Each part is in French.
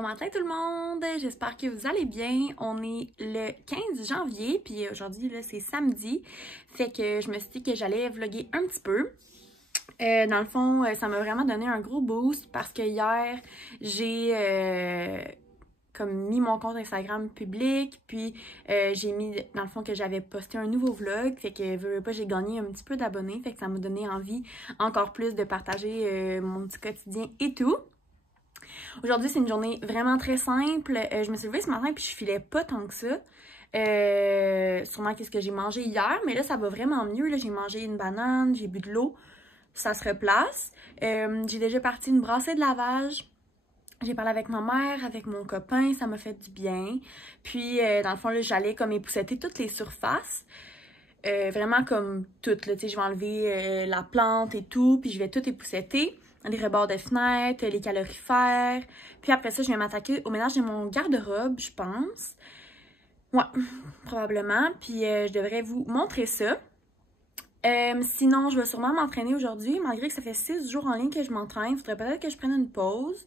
Bon matin tout le monde, j'espère que vous allez bien. On est le 15 janvier, puis aujourd'hui là c'est samedi, fait que je me suis dit que j'allais vlogger un petit peu. Dans le fond, ça m'a vraiment donné un gros boost parce que hier, j'ai comme mis mon compte Instagram public, puis j'ai mis dans le fond que j'avais posté un nouveau vlog, fait que veux pas, j'ai gagné un petit peu d'abonnés, fait que ça m'a donné envie encore plus de partager mon petit quotidien et tout. Aujourd'hui, c'est une journée vraiment très simple. Je me suis levée ce matin puis je filais pas tant que ça. Sûrement qu'est-ce que j'ai mangé hier, mais là, ça va vraiment mieux. Là, j'ai mangé une banane, j'ai bu de l'eau. Ça se replace. J'ai déjà parti une brassée de lavage. J'ai parlé avec ma mère, avec mon copain, ça m'a fait du bien. Puis, dans le fond, là, j'allais comme épousseter toutes les surfaces. Vraiment comme toutes, là, tu sais, je vais enlever la plante et tout, puis je vais tout épousseter. Les rebords de fenêtre, les calorifères. Puis après ça, je vais m'attaquer au ménage de mon garde-robe, je pense. Ouais, probablement. Puis je devrais vous montrer ça. Sinon, je vais sûrement m'entraîner aujourd'hui, malgré que ça fait 6 jours en ligne que je m'entraîne. Il faudrait peut-être que je prenne une pause.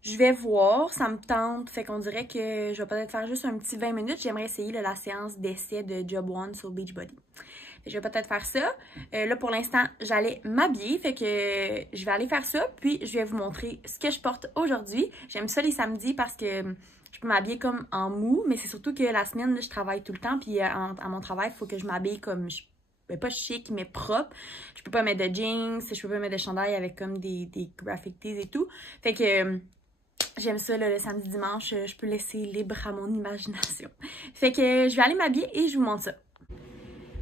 Je vais voir, ça me tente. Fait qu'on dirait que je vais peut-être faire juste un petit 20 minutes. J'aimerais essayer là, la séance d'essai de Job 1 sur Beachbody. Je vais peut-être faire ça. Là, pour l'instant, j'allais m'habiller. Fait que je vais aller faire ça. Puis, je vais vous montrer ce que je porte aujourd'hui. J'aime ça les samedis parce que je peux m'habiller comme en mou. Mais c'est surtout que la semaine, là, je travaille tout le temps. Puis, à mon travail, il faut que je m'habille comme... pas chic, mais propre. Je peux pas mettre de jeans. Je peux pas mettre de chandail avec comme des graphic tees et tout. Fait que... j'aime ça, là, le samedi, dimanche. Je peux laisser libre à mon imagination. Fait que je vais aller m'habiller et je vous montre ça.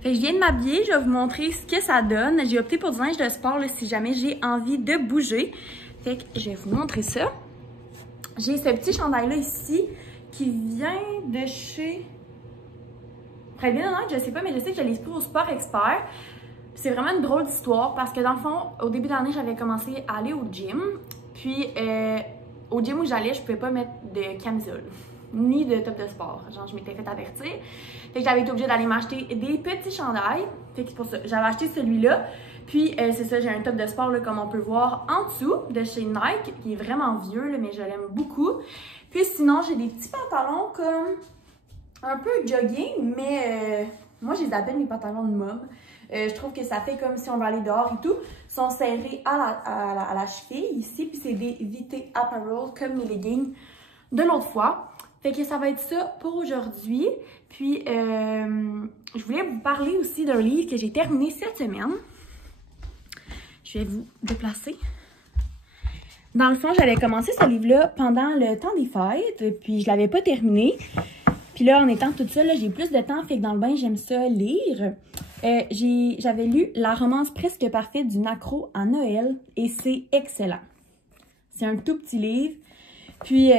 Fait que je viens de m'habiller, je vais vous montrer ce que ça donne. J'ai opté pour du linge de sport là, si jamais j'ai envie de bouger. Fait que je vais vous montrer ça. J'ai ce petit chandail-là ici qui vient de chez... Très bien honnête, je sais pas, mais je sais que je l'ai pris au Sport Expert. C'est vraiment une drôle d'histoire parce que dans le fond, au début de l'année, j'avais commencé à aller au gym. Puis au gym où j'allais, je pouvais pas mettre de camisole ni de top de sport. Genre, je m'étais fait avertir. Fait que j'avais été obligée d'aller m'acheter des petits chandails. Fait que c'est pour ça. J'avais acheté celui-là. Puis, c'est ça, j'ai un top de sport, là, comme on peut voir en dessous, de chez Nike, qui est vraiment vieux, là, mais je l'aime beaucoup. Puis sinon, j'ai des petits pantalons comme un peu jogging, mais moi, je les appelle mes pantalons de mob. Je trouve que ça fait comme si on va aller dehors et tout. Ils sont serrés à la cheville ici. Puis c'est des VT Apparel comme mes leggings de l'autre fois. Fait que ça va être ça pour aujourd'hui. Puis, je voulais vous parler aussi d'un livre que j'ai terminé cette semaine. Je vais vous déplacer. Dans le fond, j'avais commencé ce livre-là pendant le temps des fêtes. Puis, je l'avais pas terminé. Puis là, en étant toute seule, j'ai plus de temps. Fait que dans le bain, j'aime ça lire. J'avais lu La romance presque parfaite d'une accro à Noël. Et c'est excellent. C'est un tout petit livre. Puis...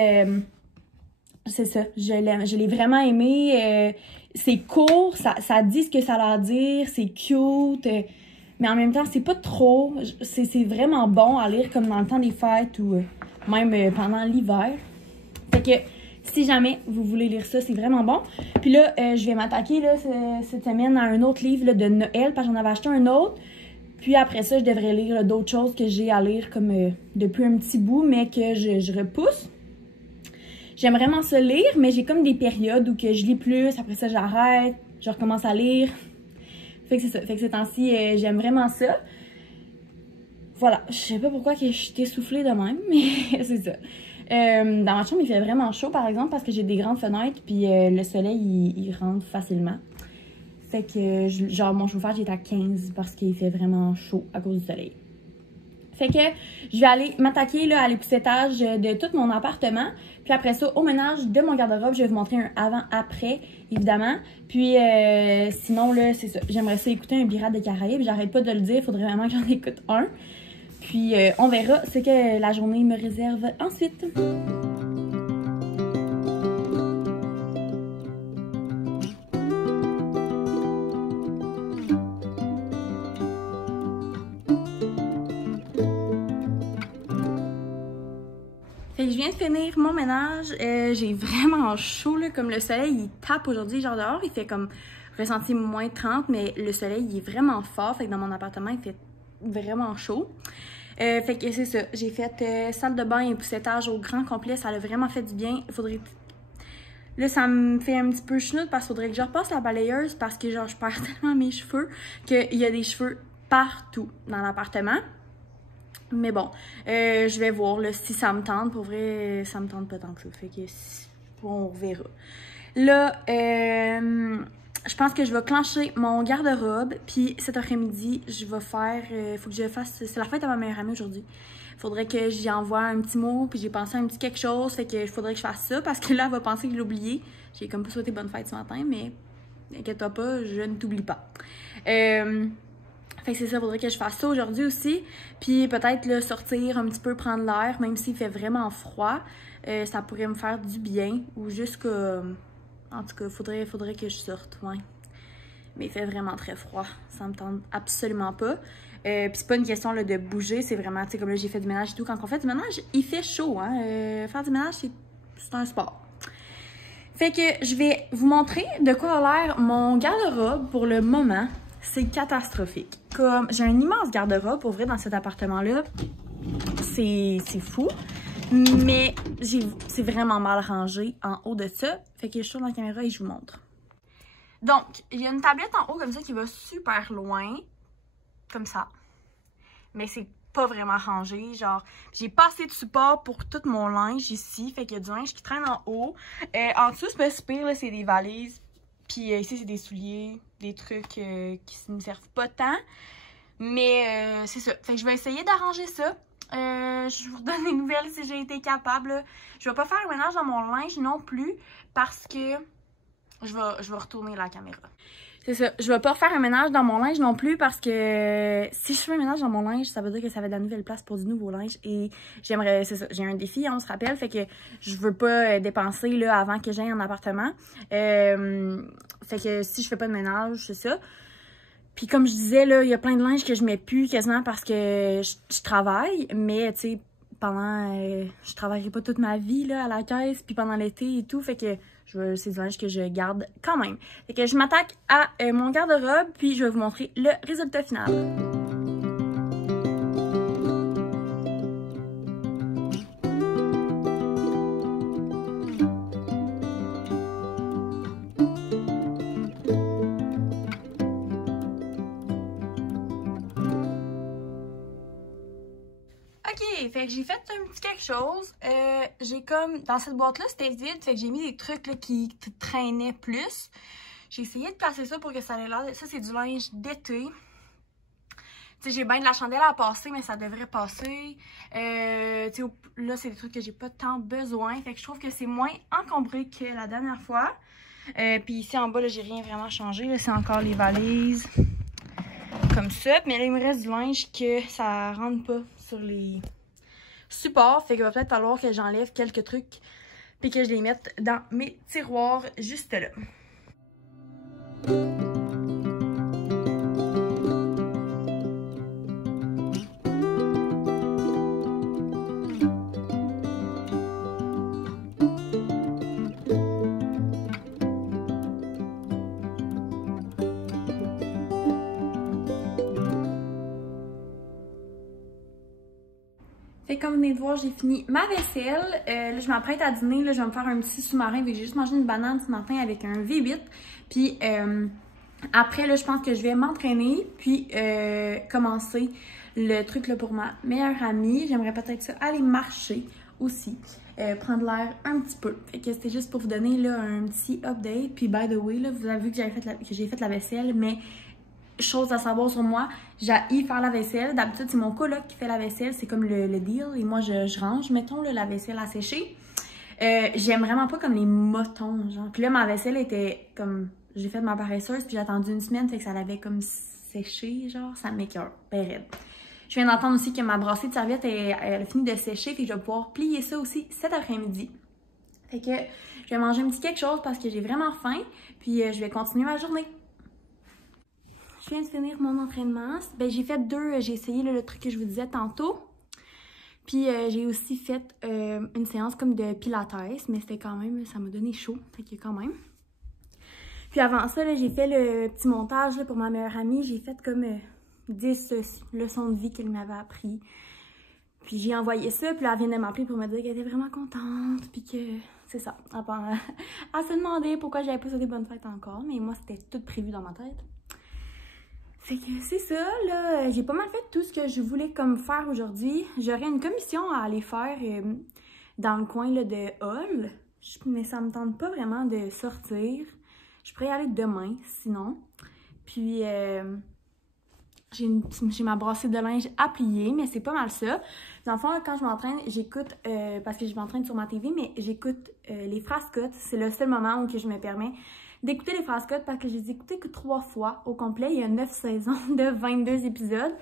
c'est ça, je l'ai vraiment aimé. C'est court, ça dit ce que ça a à dire, c'est cute, mais en même temps, c'est pas trop. C'est vraiment bon à lire comme dans le temps des fêtes ou même pendant l'hiver. Fait que si jamais vous voulez lire ça, c'est vraiment bon. Puis là, je vais m'attaquer cette semaine à un autre livre là, de Noël parce que j'en avais acheté un autre. Puis après ça, je devrais lire d'autres choses que j'ai à lire comme depuis un petit bout, mais que je repousse. J'aime vraiment ça lire, mais j'ai comme des périodes où que je lis plus, après ça j'arrête, je recommence à lire. Fait que c'est ça, fait que ces temps-ci, j'aime vraiment ça. Voilà, je sais pas pourquoi que je suis essoufflée de même, mais c'est ça. Dans ma chambre, il fait vraiment chaud par exemple parce que j'ai des grandes fenêtres puis le soleil, il rentre facilement. Fait que, genre, mon chauffage est à 15 parce qu'il fait vraiment chaud à cause du soleil. Fait que je vais aller m'attaquer à l'époussetage de tout mon appartement. Puis après ça, au ménage de mon garde-robe, je vais vous montrer un avant-après, évidemment. Puis sinon, là, c'est ça. J'aimerais ça écouter un Pirates des Caraïbes. J'arrête pas de le dire, il faudrait vraiment que j'en écoute un. Puis on verra ce que la journée me réserve ensuite. Fait que je viens de finir mon ménage, j'ai vraiment chaud là, comme le soleil il tape aujourd'hui, genre dehors il fait comme ressenti moins 30, mais le soleil il est vraiment fort, fait que dans mon appartement il fait vraiment chaud. Fait que c'est ça. J'ai fait salle de bain et époussetage au grand complet. Ça a vraiment fait du bien. Il faudrait... Là, ça me fait un petit peu chenoute parce qu'il faudrait que je repasse la balayeuse parce que genre je perds tellement mes cheveux qu'il y a des cheveux partout dans l'appartement. Mais bon, je vais voir là, si ça me tente. Pour vrai, ça me tente pas tant que ça. Fait que on verra. Là, je pense que je vais clencher mon garde-robe. Puis cet après-midi, je vais faire... faut que je fasse... C'est la fête à ma meilleure amie aujourd'hui. Faudrait que j'y envoie un petit mot. Puis j'ai pensé à un petit quelque chose. Fait que faudrait que je fasse ça. Parce que là, elle va penser que je l'ai oublié. J'ai comme pas souhaité bonne fête ce matin. Mais inquiète-toi pas, je ne t'oublie pas. Fait que c'est ça, faudrait que je fasse ça aujourd'hui aussi. Puis peut-être là, sortir un petit peu, prendre l'air. Même s'il fait vraiment froid. Ça pourrait me faire du bien. Ou juste que... En tout cas, faudrait que je sorte, ouais. Mais il fait vraiment très froid. Ça me tente absolument pas. Puis c'est pas une question là, de bouger, c'est vraiment, tu sais, comme là, j'ai fait du ménage et tout. Quand on fait du ménage, il fait chaud, hein. Faire du ménage, c'est un sport. Fait que je vais vous montrer de quoi a l'air mon garde-robe pour le moment. C'est catastrophique. Comme, j'ai un immense garde-robe, pour vrai, dans cet appartement-là. C'est fou. Mais c'est vraiment mal rangé en haut de ça. Fait que je tourne la caméra et je vous montre. Donc, il y a une tablette en haut comme ça qui va super loin. Comme ça. Mais c'est pas vraiment rangé. Genre, j'ai pas assez de support pour tout mon linge ici. Fait qu'il y a du linge qui traîne en haut. En dessous, c'est pas si pire, là, c'est des valises. Puis ici, c'est des souliers. Des trucs qui ne me servent pas tant. Mais c'est ça. Fait que je vais essayer d'arranger ça. Je vous redonne des nouvelles si j'ai été capable. Je vais pas faire le ménage dans mon linge non plus parce que je vais retourner la caméra. C'est ça, je vais pas faire un ménage dans mon linge non plus parce que si je fais un ménage dans mon linge, ça veut dire que ça va être de la nouvelle place pour du nouveau linge et j'aimerais, c'est ça, j'ai un défi, on se rappelle, fait que je veux pas dépenser là avant que j'aie un appartement. Fait que si je fais pas de ménage, c'est ça. Puis comme je disais, là, il y a plein de linge que je mets plus quasiment parce que je travaille. Mais, tu sais, pendant... je travaillerai pas toute ma vie, là, à la caisse. Puis pendant l'été et tout. Fait que c'est du linge que je garde quand même. Fait que je m'attaque à mon garde-robe. Puis je vais vous montrer le résultat final. Ok, fait que j'ai fait un petit quelque chose. J'ai comme, dans cette boîte-là, c'était vide, fait que j'ai mis des trucs là, qui traînaient plus. J'ai essayé de placer ça pour que ça ait l'air. Ça, c'est du linge d'été. Tu sais, j'ai bien de la chandelle à passer, mais ça devrait passer. Tu sais, là, c'est des trucs que j'ai pas tant besoin. Fait que je trouve que c'est moins encombré que la dernière fois. Puis ici, en bas, là, j'ai rien vraiment changé. C'est encore les valises. Comme ça. Mais là, il me reste du linge que ça rentre pas sur les supports. Fait qu'il va peut-être falloir que j'enlève quelques trucs puis que je les mette dans mes tiroirs juste là. Fait que comme vous venez de voir, j'ai fini ma vaisselle. Là, je m'apprête à dîner. Là, je vais me faire un petit sous-marin. J'ai juste mangé une banane ce matin avec un V8. Puis après, là, je pense que je vais m'entraîner. Puis commencer le truc là, pour ma meilleure amie. J'aimerais peut-être ça aller marcher aussi. Prendre l'air un petit peu. Fait que c'était juste pour vous donner là, un petit update. Puis by the way, là, vous avez vu que j'ai fait la vaisselle. Mais chose à savoir sur moi, j'haïs faire la vaisselle. D'habitude, c'est mon coloc qui fait la vaisselle. C'est comme le deal. Et moi, je range, mettons, là, la vaisselle à sécher. J'aime vraiment pas comme les motons, genre. Puis là, ma vaisselle était comme... J'ai fait ma paresseuse, puis j'ai attendu une semaine, fait que ça l'avait comme séché, genre. Ça m'écoeure. Ben raide. Je viens d'entendre aussi que ma brassée de serviettes, elle a fini de sécher, puis je vais pouvoir plier ça aussi cet après-midi. Fait que je vais manger un petit quelque chose parce que j'ai vraiment faim. Puis je vais continuer ma journée. Je viens de finir mon entraînement. Ben, j'ai essayé là, le truc que je vous disais tantôt. Puis j'ai aussi fait une séance comme de pilates, mais c'était quand même, ça m'a donné chaud, fait que quand même. Puis avant ça, j'ai fait le petit montage là, pour ma meilleure amie. J'ai fait comme 10 leçons de vie qu'elle m'avait appris. Puis j'ai envoyé ça, puis là, elle vient de m'appeler pour me dire qu'elle était vraiment contente, puis que c'est ça. Elle se demandait pourquoi j'avais pas souhaité bonne fête encore, mais moi, c'était tout prévu dans ma tête. Fait que c'est ça, là, j'ai pas mal fait tout ce que je voulais comme faire aujourd'hui. J'aurais une commission à aller faire dans le coin là, de Hall, mais ça me tente pas vraiment de sortir. Je pourrais y aller demain, sinon. Puis j'ai ma brassée de linge à plier, mais c'est pas mal ça. Dans le fond, là, quand je m'entraîne, j'écoute, parce que je m'entraîne sur ma TV, mais j'écoute les Frascottes. C'est le seul moment où que je me permets d'écouter les Frascottes parce que je les ai écoutées que 3 fois au complet. Il y a 9 saisons de 22 épisodes.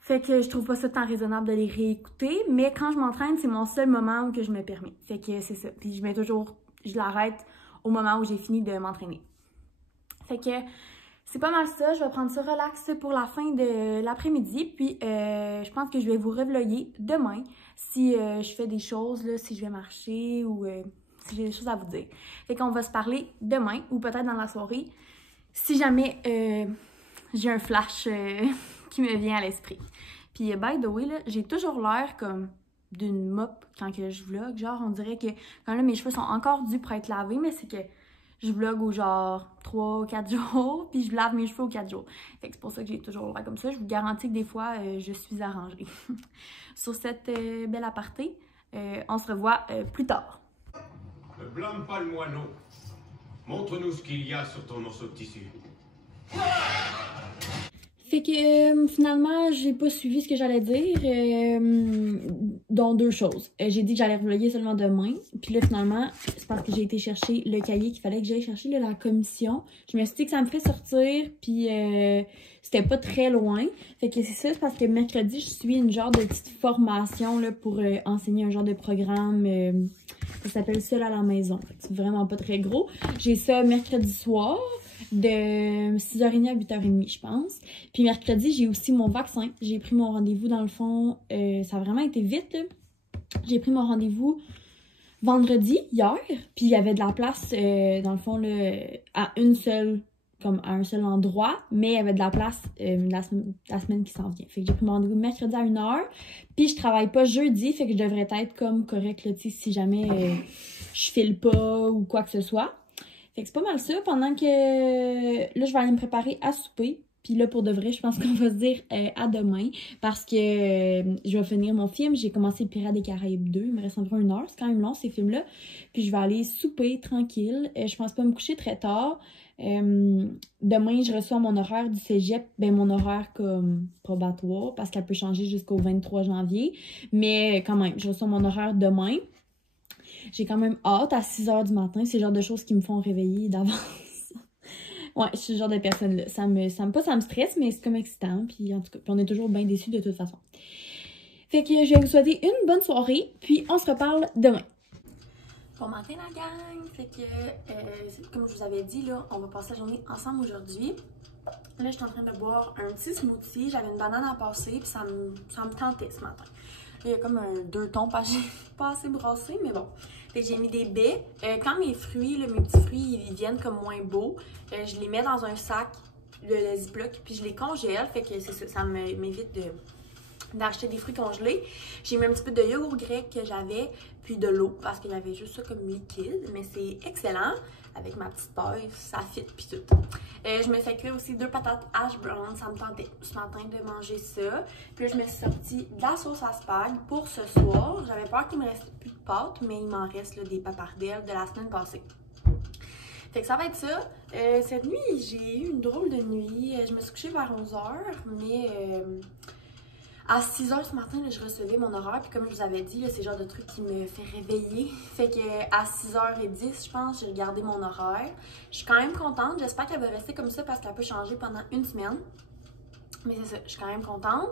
Fait que je trouve pas ça tant raisonnable de les réécouter. Mais quand je m'entraîne, c'est mon seul moment où que je me permets. Fait que c'est ça. Puis je l'arrête au moment où j'ai fini de m'entraîner. Fait que c'est pas mal ça. Je vais prendre ça relax pour la fin de l'après-midi. Puis je pense que je vais vous revlogger demain si je fais des choses, là, si je vais marcher ou si j'ai des choses à vous dire. Fait qu'on va se parler demain ou peut-être dans la soirée si jamais j'ai un flash qui me vient à l'esprit. Puis by the way, là, j'ai toujours l'air comme d'une mop quand que je vlog. Genre, on dirait que quand là, mes cheveux sont encore durs pour être lavés, mais c'est que je vlog au genre 3 ou 4 jours, puis je lave mes cheveux aux 4 jours. Fait que c'est pour ça que j'ai toujours l'air comme ça. Je vous garantis que des fois, je suis arrangée. Sur cette belle aparté, on se revoit plus tard. Ne blâme pas le moineau. Montre-nous ce qu'il y a sur ton morceau de tissu. Fait que finalement, j'ai pas suivi ce que j'allais dire, dont 2 choses. J'ai dit que j'allais revlogger seulement demain, puis là finalement, c'est parce que j'ai été chercher le cahier qu'il fallait que j'aille chercher, là, la commission. Je me suis dit que ça me ferait sortir, puis c'était pas très loin. Fait que c'est ça, c'est parce que mercredi, je suis une genre de petite formation là, pour enseigner un genre de programme, ça s'appelle Seul à la maison. C'est vraiment pas très gros. J'ai ça mercredi soir, de 6h30 à 8h30, je pense. Puis mercredi, j'ai aussi mon vaccin. J'ai pris mon rendez-vous, dans le fond, ça a vraiment été vite, là. J'ai pris mon rendez-vous vendredi, hier, puis il y avait de la place, dans le fond, là, à un seul endroit, mais il y avait de la place la semaine qui s'en vient. Fait que j'ai pris mon rendez-vous mercredi à 1h, puis je travaille pas jeudi, fait que je devrais être comme correct, là, tu sais, si jamais je file pas ou quoi que ce soit. Fait que c'est pas mal ça, pendant que là, je vais aller me préparer à souper. Puis là, pour de vrai, je pense qu'on va se dire à demain. Parce que je vais finir mon film. J'ai commencé Pirates des Caraïbes 2. Il me reste environ 1 heure. C'est quand même long, ces films-là. Puis je vais aller souper tranquille. Je pense pas me coucher très tard. Demain, je reçois mon horaire du cégep. Ben, mon horaire comme probatoire. Parce qu'elle peut changer jusqu'au 23 janvier. Mais quand même, je reçois mon horaire demain. J'ai quand même hâte à 6h du matin. C'est le genre de choses qui me font réveiller d'avance. Ouais, je suis le genre de personne-là. Ça me stresse, mais c'est comme excitant. Puis en tout cas, on est toujours bien déçus de toute façon. Fait que je vais vous souhaiter une bonne soirée. Puis on se reparle demain. Bon matin la gang! Fait que, comme je vous avais dit, là, on va passer la journée ensemble aujourd'hui. Là, je suis en train de boire un petit smoothie. J'avais une banane à passer, puis ça me tentait ce matin. Là, il y a comme 2 tons, pas assez brassé, mais bon. Fait que j'ai mis des baies. Quand mes fruits, là, mes petits fruits, ils viennent comme moins beaux, je les mets dans un sac de Ziploc, puis je les congèle. Fait que c'est ça, ça m'évite d'acheter des fruits congelés. J'ai mis un petit peu de yogourt grec que j'avais, puis de l'eau, parce que j'avais juste ça comme liquide, mais c'est excellent. Avec ma petite paille, ça fit puis tout. Je me fais cuire aussi 2 patates hash brown. Ça me tentait ce matin de manger ça. Puis là, je me suis sorti de la sauce à spag pour ce soir. J'avais peur qu'il me reste plus de pâtes, mais il m'en reste là, des papardelles de la semaine passée. Fait que ça va être ça. Cette nuit, j'ai eu une drôle de nuit. Je me suis couchée vers 11h, mais à 6h ce matin, là, je recevais mon horaire, puis comme je vous avais dit, c'est le genre de truc qui me fait réveiller. Fait que à 6h10, je pense, j'ai regardé mon horaire. Je suis quand même contente. J'espère qu'elle va rester comme ça parce qu'elle peut changer pendant 1 semaine. Mais c'est ça, je suis quand même contente.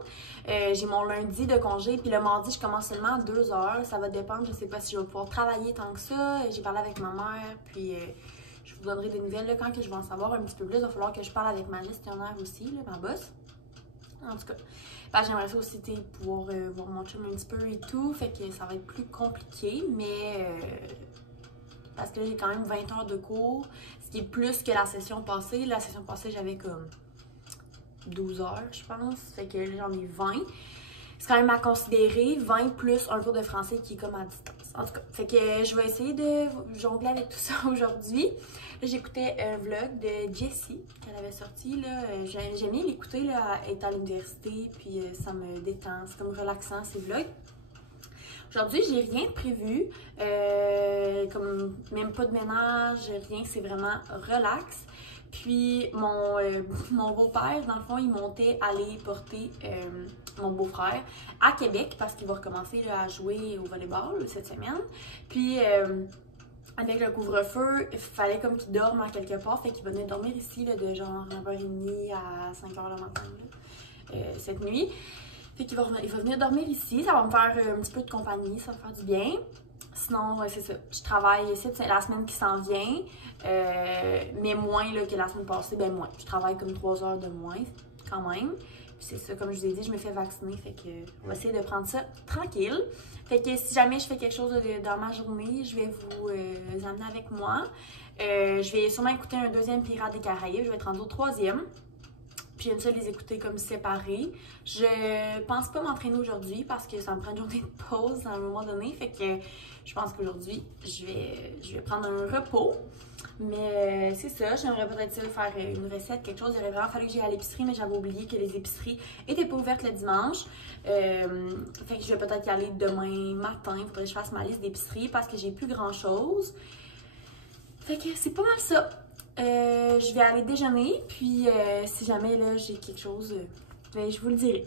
J'ai mon lundi de congé, puis le mardi, je commence seulement à 2h. Ça va dépendre, je sais pas si je vais pouvoir travailler tant que ça. J'ai parlé avec ma mère, puis je vous donnerai des nouvelles là, quand que je vais en savoir un petit peu plus. Il va falloir que je parle avec ma gestionnaire aussi, là, ma boss. En tout cas, j'aimerais ça aussi pouvoir voir mon chum un petit peu et tout. Fait que ça va être plus compliqué, mais parce que là, j'ai quand même 20 heures de cours, ce qui est plus que la session passée. La session passée, j'avais comme 12 heures, je pense. Fait que là, j'en ai 20. c'est quand même à considérer. 20 plus un cours de français qui est comme à distance. En tout cas, fait que je vais essayer de jongler avec tout ça aujourd'hui. Là, j'écoutais un vlog de Jessie qu'elle avait sorti. J'aime bien l'écouter, être à l'université, puis ça me détend. C'est comme relaxant, ces vlogs. Aujourd'hui, j'ai rien de prévu, comme même pas de ménage, rien, c'est vraiment relax. Puis mon beau-père, dans le fond, il montait aller porter mon beau-frère à Québec parce qu'il va recommencer là, à jouer au volleyball cette semaine. Puis avec le couvre-feu, il fallait comme qu'il dorme à quelque part, fait qu'il venait dormir ici là, de genre 9h30 à 5h le matin cette nuit. Fait qu'il va venir dormir ici, ça va me faire un petit peu de compagnie, ça va me faire du bien. Sinon, c'est ça, je travaille ici, c'est la semaine qui s'en vient, mais moins là, que la semaine passée, ben moins. Je travaille comme 3 heures de moins, quand même. Puis c'est ça, comme je vous ai dit, je me fais vacciner, fait que on va essayer de prendre ça tranquille. Fait que si jamais je fais quelque chose dans ma journée, je vais vous amener avec moi. Je vais sûrement écouter un deuxième Pirates des Caraïbes, je vais être rendu au 3e. Puis j'aime ça les écouter comme séparés. Je pense pas m'entraîner aujourd'hui parce que ça me prend une journée de pause à un moment donné. Fait que je pense qu'aujourd'hui, je vais prendre un repos. Mais c'est ça, j'aimerais peut-être faire une recette, quelque chose. Il aurait vraiment fallu que j'aille à l'épicerie, mais j'avais oublié que les épiceries étaient pas ouvertes le dimanche. Fait que je vais peut-être y aller demain matin. Il faudrait que je fasse ma liste d'épicerie parce que j'ai plus grand-chose. Fait que c'est pas mal ça. Je vais aller déjeuner, puis si jamais là j'ai quelque chose, ben, je vous le dirai.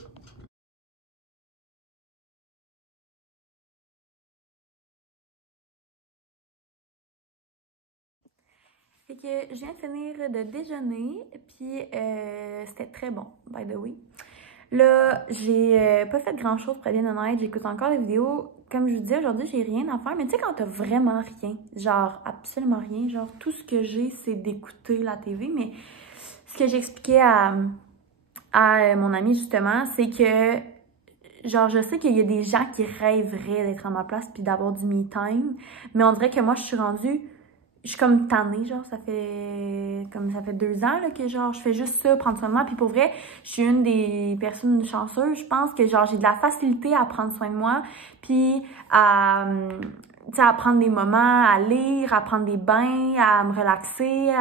Fait que je viens de finir de déjeuner, puis c'était très bon, by the way. Là, j'ai pas fait grand chose pour être bien honnête, j'écoute encore des vidéos. Comme je vous dis, aujourd'hui, j'ai rien à faire, mais tu sais, quand t'as vraiment rien, genre absolument rien, genre tout ce que j'ai, c'est d'écouter la TV, mais ce que j'expliquais à mon ami justement, c'est que genre je sais qu'il y a des gens qui rêveraient d'être à ma place puis d'avoir du me time, mais on dirait que moi je suis comme tannée, genre ça fait 2 ans là, que genre je fais juste ça, prendre soin de moi, puis pour vrai, je suis une des personnes chanceuses, je pense que genre j'ai de la facilité à prendre soin de moi, puis à prendre des moments, à lire, à prendre des bains, à me relaxer,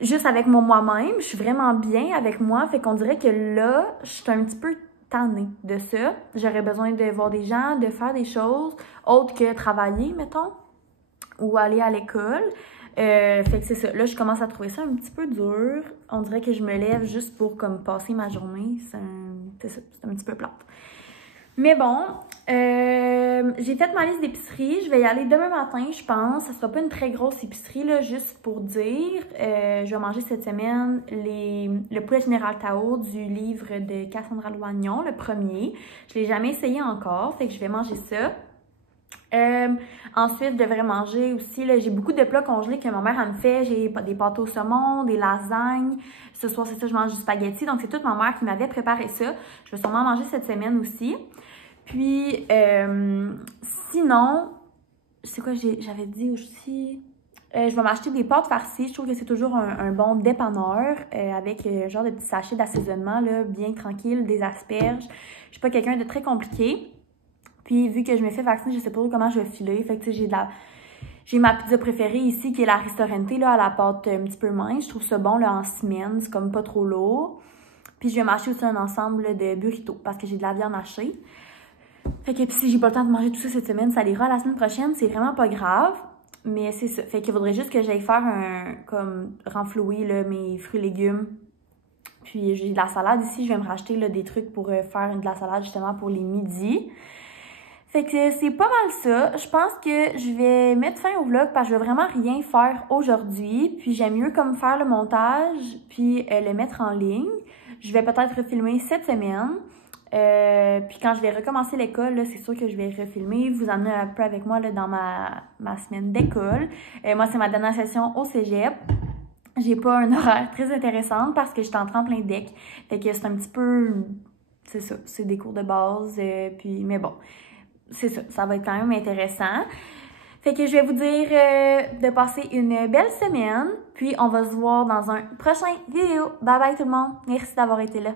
juste avec moi-même, je suis vraiment bien avec moi, fait qu'on dirait que là, je suis un petit peu tannée de ça. J'aurais besoin de voir des gens, de faire des choses autres que travailler, mettons, ou aller à l'école. Fait que c'est ça. Là, je commence à trouver ça un petit peu dur. On dirait que je me lève juste pour comme passer ma journée. C'est ça, c'est un petit peu plate. Mais bon, j'ai fait ma liste d'épicerie. Je vais y aller demain matin, je pense. Ça sera pas une très grosse épicerie, là, juste pour dire. Je vais manger cette semaine le poulet général Tao du livre de Cassandra Loignon, le premier. Je l'ai jamais essayé encore, fait que je vais manger ça. Ensuite, je devrais manger aussi, là, j'ai beaucoup de plats congelés que ma mère elle me fait. J'ai des pâtes au saumon, des lasagnes. Ce soir, c'est ça, je mange du spaghetti. Donc, c'est toute ma mère qui m'avait préparé ça. Je vais sûrement manger cette semaine aussi. Puis, sinon, c'est quoi j'avais dit aussi? Je vais m'acheter des pâtes farcies. Je trouve que c'est toujours un bon dépanneur avec genre de petits sachets d'assaisonnement, là, bien tranquille, des asperges. Je suis pas quelqu'un de très compliqué. Puis, vu que je me fais vacciner, je sais pas trop comment je vais filer. Fait que, tu sais, j'ai ma pizza préférée ici, qui est la Ristorante, là, à la pâte un petit peu mince. Je trouve ça bon, là, en semaine. C'est comme pas trop lourd. Puis, je vais m'acheter aussi un ensemble de burritos, parce que j'ai de la viande hachée. Fait que, puis si j'ai pas le temps de manger tout ça cette semaine, ça ira la semaine prochaine. C'est vraiment pas grave. Mais c'est ça. Fait qu'il faudrait juste que j'aille faire comme, renflouer, là, mes fruits et légumes. Puis, j'ai de la salade ici. Je vais me racheter, là, des trucs pour faire de la salade, justement, pour les midis. Fait que c'est pas mal ça. Je pense que je vais mettre fin au vlog parce que je vais vraiment rien faire aujourd'hui. Puis j'aime mieux comme faire le montage puis le mettre en ligne. Je vais peut-être refilmer cette semaine. Puis quand je vais recommencer l'école, là, c'est sûr que je vais refilmer, vous emmener un peu avec moi là, dans ma semaine d'école. Moi, c'est ma dernière session au cégep. J'ai pas un horaire très intéressant parce que je suis en tremplin deck. Fait que c'est un petit peu... C'est ça, c'est des cours de base. Puis, mais bon... C'est ça, ça va être quand même intéressant. Fait que je vais vous dire de passer une belle semaine. Puis on va se voir dans un prochain vidéo. Bye bye tout le monde. Merci d'avoir été là.